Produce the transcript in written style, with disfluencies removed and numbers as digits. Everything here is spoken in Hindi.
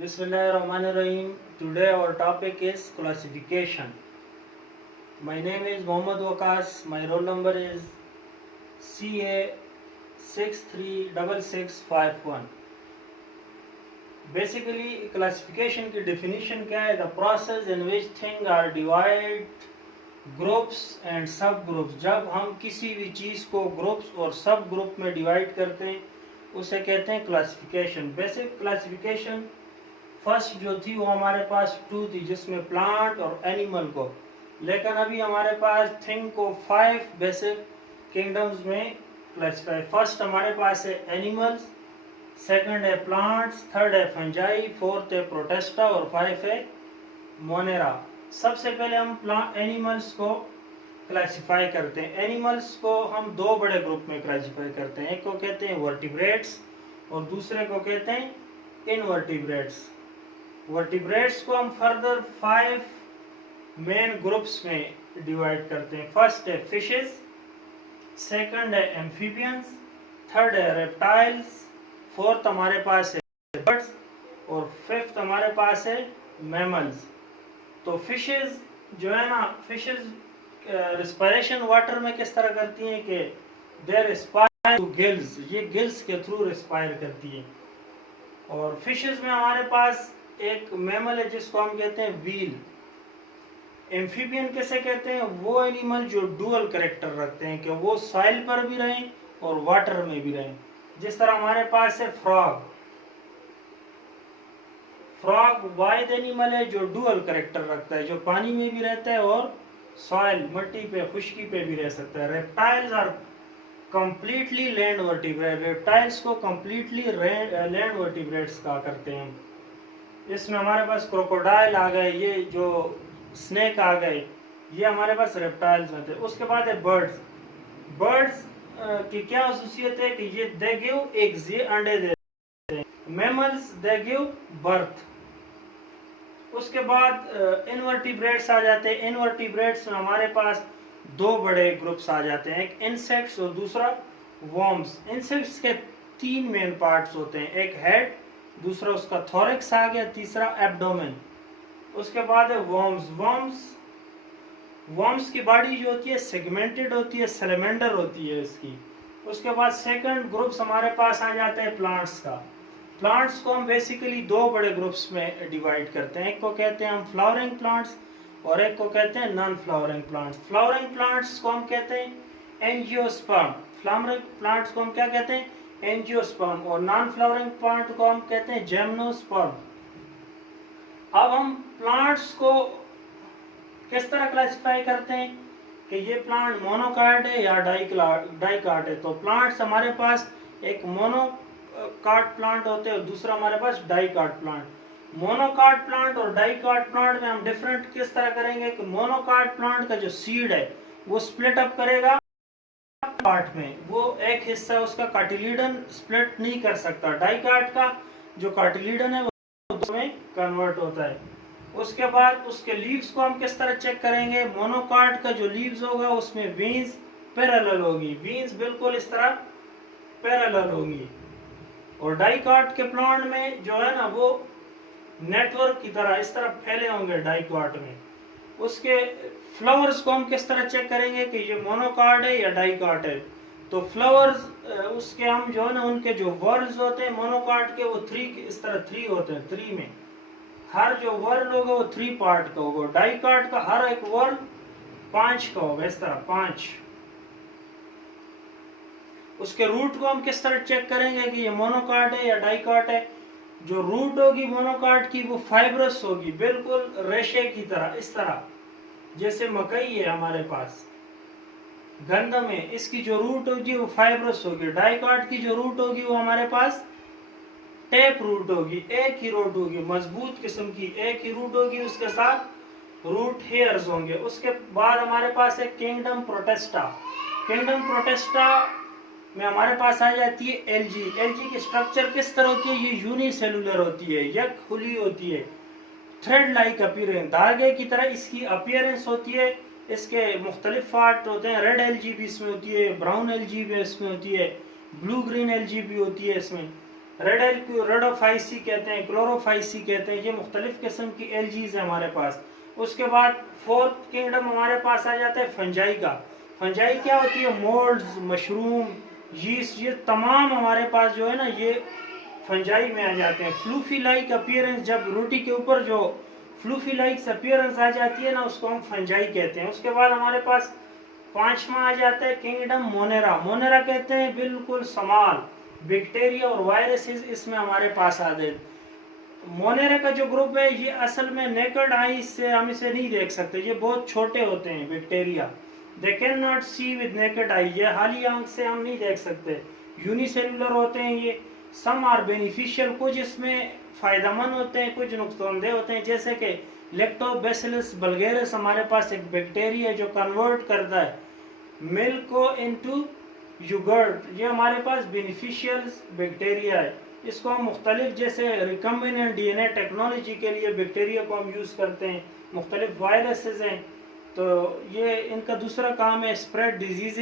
Bismillahirrahmanirrahim. Today our topic is classification. My name is Mohammad Waqas. My roll number is CA 636651. Basically, classification की definition क्या है? The process in which things are divided, groups and subgroups. जब हम किसी भी चीज़ को groups और सब group में divide करते हैं उसे कहते हैं classification. Basic classification फर्स्ट जो थी वो हमारे पास 2 थी, जिसमें प्लांट और एनिमल को, लेकिन अभी हमारे पास थिंग को 5 बेसिक किंगडम्स में क्लासिफाई. फर्स्ट हमारे पास है एनिमल्स, सेकंड है प्लांट्स, थर्ड है फंजाई, फोर्थ है प्रोटेस्टा और 5 है मोनेरा. सबसे पहले हम एनिमल्स को क्लासिफाई करते हैं. एनिमल्स को हम 2 बड़े ग्रुप में क्लासिफाई करते हैं. एक को कहते हैं वर्टिब्रेट्स और दूसरे को कहते हैं इनवर्टिब्रेट्स. वर्टिब्रेट्स को हम फर्दर 5 मेन ग्रुप्स में डिवाइड करते हैं. फर्स्ट है फिशेस, सेकंड है एम्फीबियंस, थर्ड है रेप्टाइल्स, फोर्थ हमारे पास है बर्ड्स और फिफ्थ हमारे पास है मैमल्स. तो फिशेस जो है ना, फिशेस रिस्पायरेशन वाटर में किस तरह करती हैं कि दे रिस्पायर थ्रू गिल्स, ये गिल्स के थ्रू रिस्पायर करती है. और फिशेस में हमारे पास एक मैमल है जिसको हम कहते हैं व्हील. एम्फीबियन कैसे कहते हैं? वो एनिमल जो डुअल कैरेक्टर रखते हैं कि वो सॉइल पर भी रहें और वाटर में भी रहें. जिस तरह हमारे पास है फ्रॉग. फ्रॉग वाइड एनिमल है जो डुअल कैरेक्टर रखता है, जो पानी में भी रहता है और सॉइल मट्टी पे खुश्की पे भी रह सकता है. Reptiles are completely land vertebrate. Reptiles को कंप्लीटली लैंड वर्टिब्रेट्स कहा करते हैं. इसमें हमारे पास क्रोकोडाइल आ गए, ये जो स्नेक आ गए, ये हमारे पास रेप्टाइल्स में थे. उसके बाद है बर्ड्स. बर्ड्स की क्या खसूसियत है कि ये दे गिव एग्स, ये अंडे देते हैं. Mammals they give birth. उसके बाद इनवर्टिब्रेट्स आ जाते हैं. इनवर्टिब्रेट्स में हमारे पास 2 बड़े ग्रुप्स आ जाते हैं, एक इंसेक्ट्स और दूसरा वर्म्स. इंसेक्ट्स के 3 मेन पार्ट्स होते हैं, एक हेड, दूसरा उसका थोरिक्स आ गया, तीसरा एब्डोमेन. उसके बाद है वर्म्स. वर्म्स की बॉडी जो होती है सेगमेंटेड होती है, सैलेमेंडर होती है इसकी. उसके बाद सेकंड ग्रुप्स हमारे पास आ जाते हैं प्लांट्स का. प्लांट्स को हम बेसिकली 2 बड़े ग्रुप्स में डिवाइड करते हैं. एक को कहते हैं हम फ्लावरिंग प्लांट्स और एक को कहते हैं non flowering plants. Flowering plants को हम कहते हैं एंजियोस्पर्म. फ्लावरिंग प्लांट्स को हम क्या कहते हैं? एंजियोस्पर्म. और नॉन फ्लावरिंग प्लांट को हम कहते हैं जिम्नोस्पर्म. अब हम प्लांट्स को किस तरह क्लासिफाई करते हैं कि ये प्लांट मोनोकाट है या डाइकाट है. तो प्लांट्स हमारे पास एक मोनोकाट प्लांट होते हैं और दूसरा हमारे पास डाइकाट प्लांट. मोनोकाट प्लांट और डाइकाट प्लांट में हम डिफरेंट किस तरह करेंगे कि मोनोकाट प्लांट का जो सीड है वो स्प्लिट अप करेगा पार्ट में, वो एक हिस्सा उसका कार्टिलीडन स्प्लिट नहीं कर सकता. डाइकाट का जो कार्टिलीडन है वो उसमें कन्वर्ट होता है. उसके बाद उसके लीव्स को हम किस तरह चेक करेंगे? मोनोकाट का जो लीव्स होगा उसमें वीन्स पैरेलल होगी, वीन्स बिल्कुल इस तरह पैरेलल होगी. और डाइकाट के प्लांट में जो है ना वो नेटवर्क की तरह इस तरह फैले होंगे डाइकाट में. उसके फ्लावर्स को हम किस तरह चेक करेंगे कि ये मोनोकाट है या डाइकाट है? तो फ्लावर्स उसके हम जो है ना उनके जो वर्ल्स होते हैं मोनोकाट के वो 3 इस तरह 3 होते हैं. 3 में हर जो वर्ल होगा वो 3 पार्ट का होगा. डाइकाट का हर एक वर्ल 5 का होगा, इस तरह 5. उसके रूट को हम किस तरह चेक करेंगे कि ये मोनोकाट है या डाइकाट है? जो रूट होगी मोनोकाट की वो फाइब्रस होगी, बिल्कुल रेशे की तरह, इस तरह जैसे मकई है हमारे पास, गंदम है, इसकी जो रूट होगी वो फाइब्रस होगी. डाइकाट की जो रूट होगी वो हमारे पास टेप रूट होगी, एक ही रूट होगी, मजबूत किस्म की एक ही रूट होगी, उसके साथ रूट हेयर्स होंगे. उसके बाद हमारे पास है किंगडम प्रोटेस्टा. किंगडम प्रोटेस्टा में हमारे पास आ जाती है एलजी. एलजी की स्ट्रक्चर किस तरह होती है? ये यूनिसेलुलर होती है, एक खुली होती है, थ्रेड लाइक अपीयरेंस, धागे की तरह इसकी अपीयरेंस होती है. इसके मुख्तलिफ पार्ट होते हैं. रेड एलजी भी इसमें होती है, ब्राउन एलजी भी इसमें होती है, ब्लू ग्रीन एलजी भी होती है इसमें. रेडोफाइसी कहते हैं, क्लोरोफाइसी कहते हैं, ये मुख्तलिफ किस्म की एलजीज है हमारे पास। उसके बाद फोर्थ किंगडम हमारे पास आ जाता है फंजाई का। फंजाई क्या होती है? मोल्ड्स, मशरूम, यीस्ट, ये तमाम हमारे पास जो है ना ये फंजाई में आ जाते हैं। फ्लूफी लाइक अपीयरेंस, जब रोटी के ऊपर जो फ्लूफी लाइक अपीयरेंस आ जाती है ना उसको हम फंजाई कहते हैं। उसके बाद हमारे पास पांचवा आ जाता है किंगडम मोनेरा। मोनेरा कहते हैं बिल्कुल समाल, बैक्टीरिया और वायरसेस इसमें हमारे पास आ गए। मोनेरा का जो ग्रुप है ये असल में नेकेड आई से हम इसे नहीं देख सकते, ये बहुत छोटे होते हैं bacteria. They can not see with naked eye, ये हाली आंख से हम नहीं देख सकते। यूनिसेलुलर होते हैं ये। सम आर बेनिफिशियल, कुछ इसमें फायदेमंद होते हैं, कुछ नुकसानदेह होते हैं। जैसे कि लैक्टोबैसिलस वल्गैरिस हमारे पास एक बैक्टीरिया जो कन्वर्ट करता है मिल्क को इनटू युगर्ट, ये हमारे पास बेनिफिशियल बैक्टीरिया है। इसको हम मुख्तलिफ जैसे रिकम्बिनेंट डीएनए टेक्नोलॉजी के लिए बैक्टीरिया को हम यूज़ करते हैं। मुख्तलिफ वायरसेस हैं तो ये इनका दूसरा काम है स्प्रेड डिजीज़